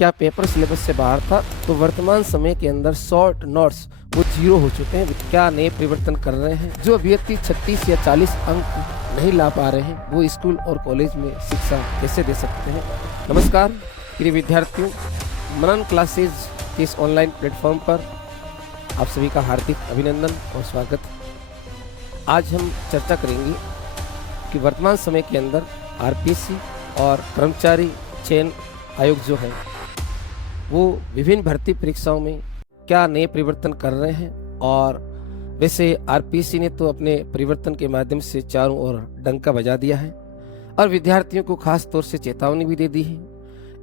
क्या paper syllabus से बाहर था, तो वर्तमान समय के अंदर शॉर्ट नोट्स वो 0 हो चुके हैं। क्या नए परिवर्तन कर रहे हैं। जो अभ्यर्थी 36 या 40 अंक नहीं ला पा रहे हैं वो स्कूल और कॉलेज में शिक्षा कैसे दे सकते हैं। नमस्कार प्रिय विद्यार्थियों, मनन क्लासेज के इस ऑनलाइन प्लेटफॉर्म पर आप सभी का हार्दिक अभिनंदन और स्वागत। आज हम चर्चा करेंगे कि वर्तमान समय के अंदर आरपीएससी और कर्मचारी चयन आयोग जो है वो विभिन्न भर्ती परीक्षाओं में क्या नए परिवर्तन कर रहे हैं। और वैसे आरपीएससी ने तो अपने परिवर्तन के माध्यम से चारों ओर डंका बजा दिया है और विद्यार्थियों को खास तौर से चेतावनी भी दे दी है।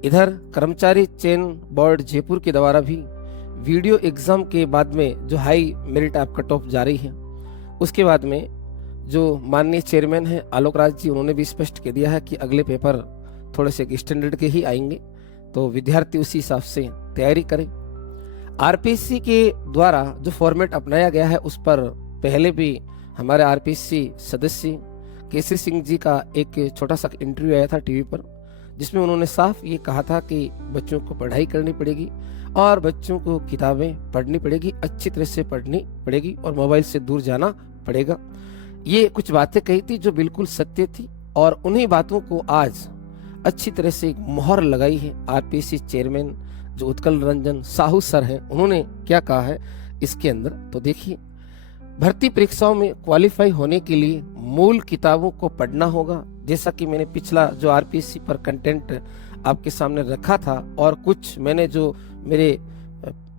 इधर कर्मचारी चयन बोर्ड जयपुर के द्वारा भी वीडियो एग्जाम के बाद में जो हाई मेरिट आप कट ऑफ जारी है, उसके बाद में जो माननीय चेयरमैन है आलोक राज जी, उन्होंने भी स्पष्ट कह दिया है कि अगले पेपर थोड़े से स्टैंडर्ड के ही आएंगे, तो विद्यार्थी उसी हिसाब से तैयारी करें। आरपीएससी के द्वारा जो फॉर्मेट अपनाया गया है उस पर पहले भी हमारे आरपीएससी सदस्य केसरी सिंह जी का एक छोटा सा इंटरव्यू आया था टीवी पर, जिसमें उन्होंने साफ ये कहा था कि बच्चों को पढ़ाई करनी पड़ेगी और बच्चों को किताबें पढ़नी पड़ेगी, अच्छी तरह से पढ़नी पड़ेगी और मोबाइल से दूर जाना पड़ेगा। ये कुछ बातें कही थी जो बिल्कुल सत्य थी और उन्हीं बातों को आज अच्छी तरह से एक मोहर लगाई है आरपीएससी चेयरमैन जो उत्कल रंजन साहू सर हैं। उन्होंने क्या कहा है इसके अंदर, तो देखिए, भर्ती परीक्षाओं में क्वालिफाई होने के लिए मूल किताबों को पढ़ना होगा। जैसा कि मैंने पिछला जो आरपीएससी पर कंटेंट आपके सामने रखा था और कुछ मैंने जो मेरे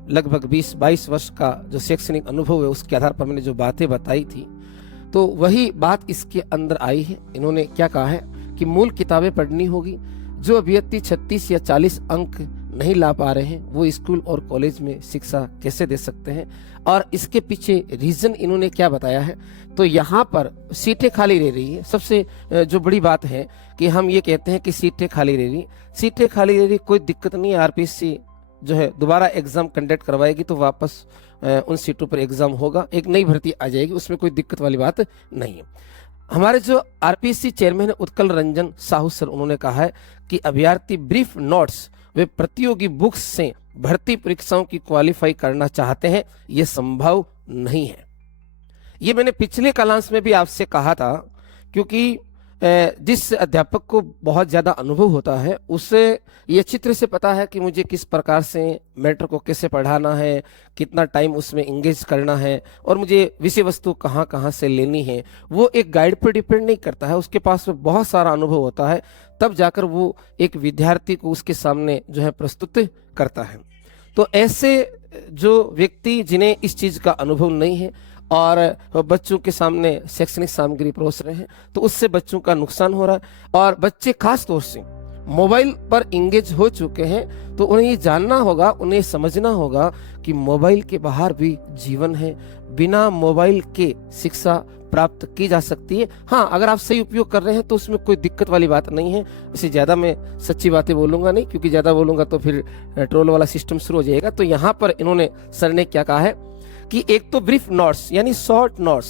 लगभग 20-22 वर्ष का जो शैक्षणिक अनुभव है उसके आधार पर मैंने जो बातें बताई थी, तो वही बात इसके अंदर आई है। इन्होंने क्या कहा है कि मूल किताबें पढ़नी होगी। जो अभ्यर्थी 36 या 40 अंक नहीं ला पा रहे हैं वो स्कूल और कॉलेज में शिक्षा कैसे दे सकते हैं। और इसके पीछे रीजन इन्होंने क्या बताया है, तो यहाँ पर सीटें खाली रह रही है। सबसे जो बड़ी बात है कि हम ये कहते हैं कि सीटें खाली रह रही, सीटें खाली रह रही, कोई दिक्कत नहीं है। आरपीएससी जो है दोबारा एग्जाम कंडक्ट करवाएगी तो वापस उन सीटों पर एग्जाम होगा, एक नई भर्ती आ जाएगी, उसमें कोई दिक्कत वाली बात नहीं है। हमारे जो आरपीएससी चेयरमैन है उत्कल रंजन साहू सर, उन्होंने कहा है कि अभ्यर्थी ब्रीफ नोट्स वे प्रतियोगी बुक्स से भर्ती परीक्षाओं की क्वालिफाई करना चाहते हैं, ये संभव नहीं है। ये मैंने पिछले क्लास में भी आपसे कहा था, क्योंकि जिस अध्यापक को बहुत ज्यादा अनुभव होता है उसे ये अच्छी तरह से पता है कि मुझे किस प्रकार से मैटर को कैसे पढ़ाना है, कितना टाइम उसमें इंगेज करना है और मुझे विषय वस्तु कहाँ कहाँ से लेनी है। वो एक गाइड पर डिपेंड नहीं करता है, उसके पास में बहुत सारा अनुभव होता है, तब जाकर वो एक विद्यार्थी को उसके सामने जो है प्रस्तुत करता है। तो ऐसे जो व्यक्ति जिन्हें इस चीज का अनुभव नहीं है और बच्चों के सामने शैक्षणिक सामग्री परोस रहे हैं, तो उससे बच्चों का नुकसान हो रहा है। और बच्चे खास तौर से मोबाइल पर इंगेज हो चुके हैं, तो उन्हें ये जानना होगा, उन्हें समझना होगा कि मोबाइल के बाहर भी जीवन है, बिना मोबाइल के शिक्षा प्राप्त की जा सकती है। हाँ, अगर आप सही उपयोग कर रहे हैं तो उसमें कोई दिक्कत वाली बात नहीं है। इससे ज्यादा मैं सच्ची बातें बोलूंगा नहीं, क्योंकि ज्यादा बोलूंगा तो फिर ट्रोल वाला सिस्टम शुरू हो जाएगा। तो यहाँ पर इन्होंने सर ने क्या कहा है कि एक तो ब्रीफ नोट्स यानी शॉर्ट नोट्स,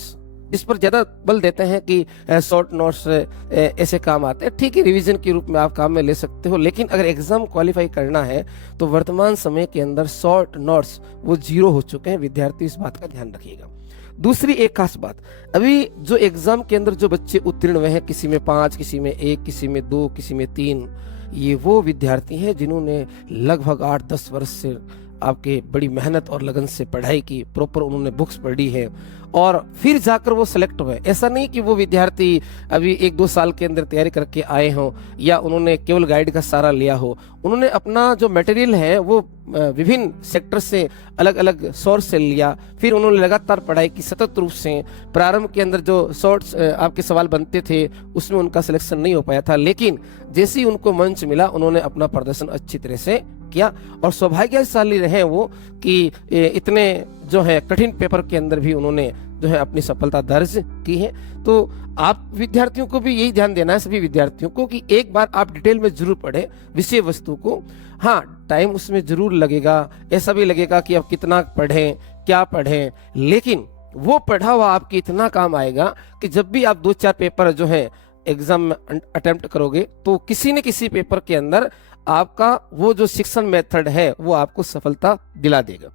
इस पर ज्यादा बल देते हैं कि शॉर्ट नोट्स ऐसे काम आते हैं। ठीक है, रिवीजन के रूप में आप काम में ले सकते हो, लेकिन अगर एग्जाम क्वालिफाई करना है तो वर्तमान समय के अंदर शॉर्ट नोट्स वो 0 हो चुके हैं। विद्यार्थी इस बात का ध्यान रखिएगा। दूसरी एक खास बात, अभी जो एग्जाम के अंदर जो बच्चे उत्तीर्ण हुए हैं, किसी में 5, किसी में 1, किसी में 2, किसी में 3, ये वो विद्यार्थी हैं जिन्होंने लगभग 8-10 वर्ष से आपके बड़ी मेहनत और लगन से पढ़ाई की, प्रॉपर उन्होंने बुक्स पढ़ी है और फिर जाकर वो सिलेक्ट हुए। ऐसा नहीं कि वो विद्यार्थी अभी 1-2 साल के अंदर तैयारी करके आए हों या उन्होंने केवल गाइड का सहारा लिया हो। उन्होंने अपना जो मटेरियल है वो विभिन्न सेक्टर से अलग अलग सोर्स से लिया, फिर उन्होंने लगातार पढ़ाई की सतत रूप से। प्रारंभ के अंदर जो शॉर्ट्स आपके सवाल बनते थे उसमें उनका सिलेक्शन नहीं हो पाया था, लेकिन जैसे ही उनको मंच मिला उन्होंने अपना प्रदर्शन अच्छी तरह से किया और सौभाग्यशाली रहे वो कि इतने जो है कठिन पेपर के अंदर भी उन्होंने जो है अपनी सफलता दर्ज की है। तो आप विद्यार्थियों को भी यही ध्यान देना है, सभी विद्यार्थियों को, कि एक बार आप डिटेल में जरूर पढ़ें विषय वस्तु को। हाँ, टाइम उसमें जरूर लगेगा, ऐसा भी लगेगा कि आप कितना पढ़ें, क्या पढ़ें, लेकिन वो पढ़ा हुआ आपके इतना काम आएगा कि जब भी आप 2-4 पेपर जो है एग्जाम में अटेम्प्ट करोगे तो किसी न किसी पेपर के अंदर आपका वो जो शिक्षण मेथड है वो आपको सफलता दिला देगा।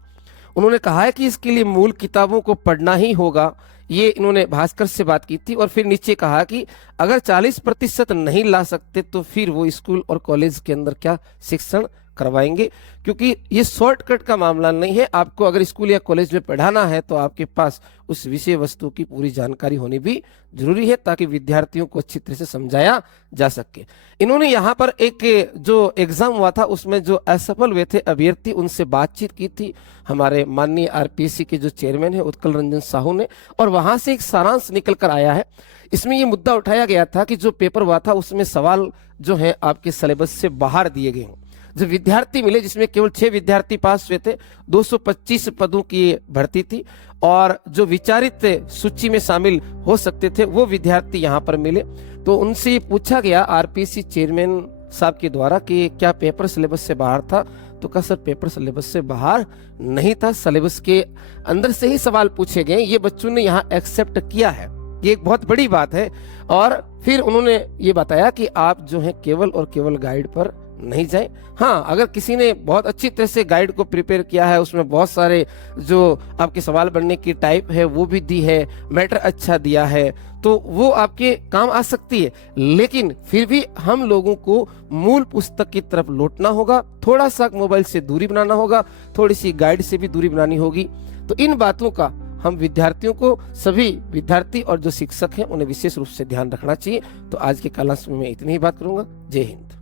उन्होंने कहा है कि इसके लिए मूल किताबों को पढ़ना ही होगा। ये इन्होंने भास्कर से बात की थी और फिर नीचे कहा कि अगर 40% नहीं ला सकते तो फिर वो स्कूल और कॉलेज के अंदर क्या शिक्षण करवाएंगे, क्योंकि ये शॉर्टकट का मामला नहीं है। आपको अगर स्कूल या कॉलेज में पढ़ाना है तो आपके पास उस विषय वस्तु की पूरी जानकारी होनी भी जरूरी है, ताकि विद्यार्थियों को अच्छी तरह से समझाया जा सके। इन्होंने यहाँ पर एक जो एग्जाम हुआ था उसमें जो असफल हुए थे अभ्यर्थी, उनसे बातचीत की थी हमारे माननीय आरपीएससी के जो चेयरमैन है उत्कल रंजन साहू ने, और वहां से एक सारांश निकल कर आया है। इसमें ये मुद्दा उठाया गया था कि जो पेपर हुआ था उसमें सवाल जो है आपके सिलेबस से बाहर दिए गए हैं। जो विद्यार्थी मिले जिसमें केवल 6 विद्यार्थी पास हुए थे, 225 पदों की भर्ती थी, और जो विचारित सूची में शामिल हो सकते थे वो विद्यार्थी यहाँ पर मिले। तो उनसे पूछा गया आरपीएससी चेयरमैन साहब के द्वारा कि क्या पेपर सिलेबस से बाहर था, तो कहा सर पेपर सिलेबस से बाहर नहीं था, सिलेबस के अंदर से ही सवाल पूछे गए। ये बच्चों ने यहाँ एक्सेप्ट किया है, ये एक बहुत बड़ी बात है। और फिर उन्होंने ये बताया कि आप जो है केवल और केवल गाइड पर नहीं जाएं। हाँ, अगर किसी ने बहुत अच्छी तरह से गाइड को प्रिपेयर किया है, उसमें बहुत सारे जो आपके सवाल बनने की टाइप है वो भी दी है, मैटर अच्छा दिया है, तो वो आपके काम आ सकती है। लेकिन फिर भी हम लोगों को मूल पुस्तक की तरफ लौटना होगा, थोड़ा सा मोबाइल से दूरी बनाना होगा, थोड़ी सी गाइड से भी दूरी बनानी होगी। तो इन बातों का हम विद्यार्थियों को, सभी विद्यार्थी और जो शिक्षक हैं उन्हें विशेष रूप से ध्यान रखना चाहिए। तो आज के कालांश में मैं इतनी ही बात करूंगा। जय हिंद।